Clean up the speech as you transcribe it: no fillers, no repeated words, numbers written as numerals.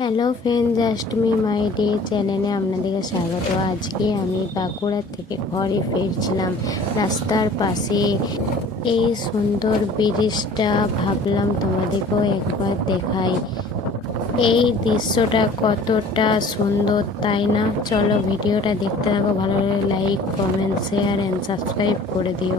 Hello friend, just me my day চ্যানেলে আপনাদেরকে স্বাগত। আজকে আমি বাঁকুড়া থেকে ঘরে ফিরছিলাম। রাস্তার পাশে এই সুন্দর ব্রিজটা ভাবলাম তোমাদেরকেও একবার দেখাই। এই দৃশ্যটা কতটা সুন্দর, তাই না? চলো ভিডিওটা দেখতে থাকো, ভালো লাগলে like, comment, share and subscribe করে দিও।